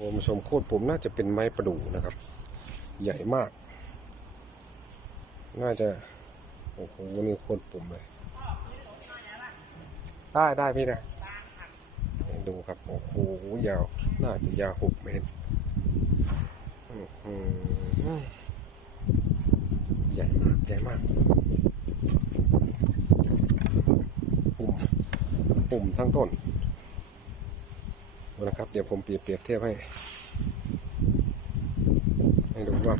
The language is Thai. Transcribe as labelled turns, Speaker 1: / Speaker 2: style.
Speaker 1: ผมชมโคตรผมน่าจะเป็นไม้ประดู่นะครับ ใหญ่มาก น่าจะ โอ้โหนี่โคตรปุ่มเลย ได้ได้พี่นะดูครับ โอ้โห ยาว น่าจะยาวหกเมตรใหญ่มาก ใหญ่มากปุ่มปุ่มทั้งต้น นะครับ เดี๋ยวผมเปรียบเทียบให้ ให้ดูว่า